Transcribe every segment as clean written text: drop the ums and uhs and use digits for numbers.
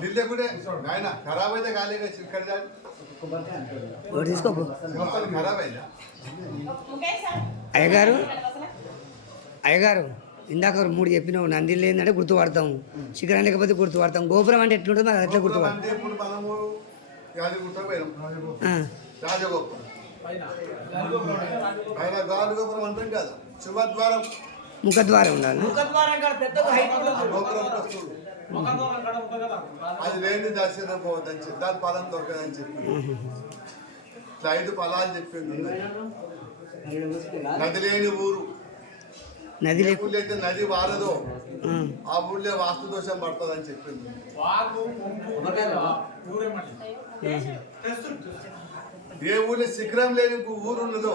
నీళ్ళే కూడా ఆయన ఖరాబ్ అయితే కాలేగా ఇక్కడ తీసుకో ఖరాబ్ అయిందా అయ్యగారు అయ్యగారు ఇందాక 3 చెప్పినావు నందిలు ఏంటంటే గుర్తుపడతాం శిఖరం లేకపోతే గుర్తుపడతాం గోపురం అంటే ఎట్లుంటుంది మరి అట్లా గుర్తుపడతాం అంటే ఇప్పుడు మనము యాదగిరిగుట్ట పోయినాం రాజగోపురం ఆయన గాలిగోపురం అంటాం కదా శుభద్వారం ముఖద్వారం ఉండాలి గోపురం వస్తువులు అది లేని దర్శనం పోవద్దని చెప్పి దాని ఫలం దొరకదని చెప్పి 5 ఫలాలు చెప్పింది నది లేని ఊరు నది అయితే నది వారదో ఆ ఊళ్ళో వాస్తు దోషం పడుతుంది అని చెప్పింది ఏ ఊళ్ళో శిఖరం లేని ఊరు ఉన్నదో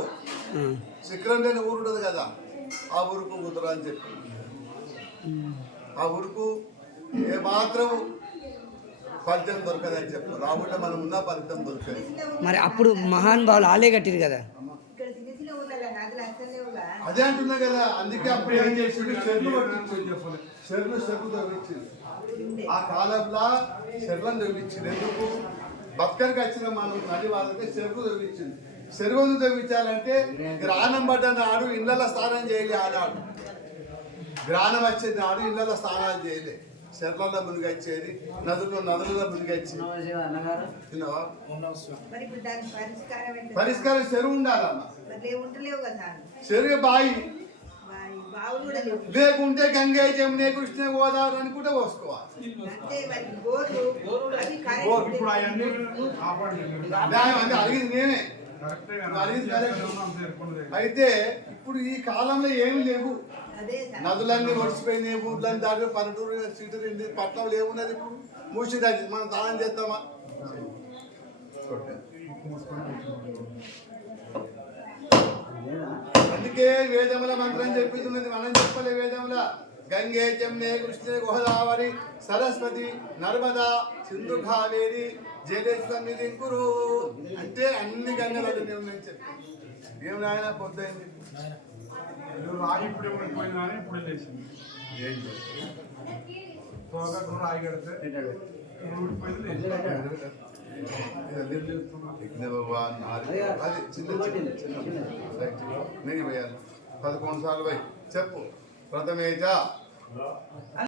శిఖరం లేని ఊరు ఉండదు కదా ఆ ఊరుకు కుదరా అని చెప్పింది ఆ ఊరుకు ఏ మాత్రం ఫలితం దొరకదని చెప్పారు ఆ ఊళ్ళో మనం ఉన్న ఫలితం దొరకదు మరి అప్పుడు మహానుభావులు ఆలే కట్టిరు కదా అదే అంటున్నా కదా అందుకే అప్పుడు ఏం చేసిండు చెర్లు తవ్వించింది ఆ కాలంలో చెర్లను తవ్వించింది ఎందుకు బతుకరికి వచ్చిన మనం నది వాళ్ళకి చెరుకు తవ్వించింది చెరువును తవ్వించాలంటే గ్రానం పడ్డ నాడు ఇళ్ళలో స్నానం చేయలే ఆనాడు గ్రానం వచ్చేది నాడు ఇళ్ళలో స్నానాలు చేయలే చెర్లలో మునిగొచ్చేది నదులలో మునిగొచ్చి తిన్నావా పరిష్కారం చెరువు ఉండాలమ్మా చెరువు బాయి లేకుంటే గంగే జమునే కృష్ణ గోదావరి అనుకుంటే పోసుకోవాలి అడిగింది నేనే అయితే ఇప్పుడు ఈ కాలంలో ఏమి లేవు నదులన్నీ ఒడిచిపోయినాయి ఊర్లన్నీ దాటి పల్లెటూరు సిటీ పట్నంలో ఏమున్నది ఇప్పుడు మూసిదాది మనం దానం చేస్తామా అందుకే వేదముల మంత్రం చెప్తున్నది మనం చెప్పలే వేదముల గంగే జమునే కృష్ణ గోదావరి సరస్వతి నర్మదా సింధు కావేరి జలేశ్వరి గురు అంటే అన్ని గంగలు నేను చెప్పి ఏం నాయన పొద్దుంది రాయి ఇప్పుడు పోయింది కానీ ఇప్పుడు లేచింది రాయి కడితే ఊడిపోయింది అది చిన్న నేను వేయాలి 11 సార్లు పోయి చెప్పు ప్రథమేజ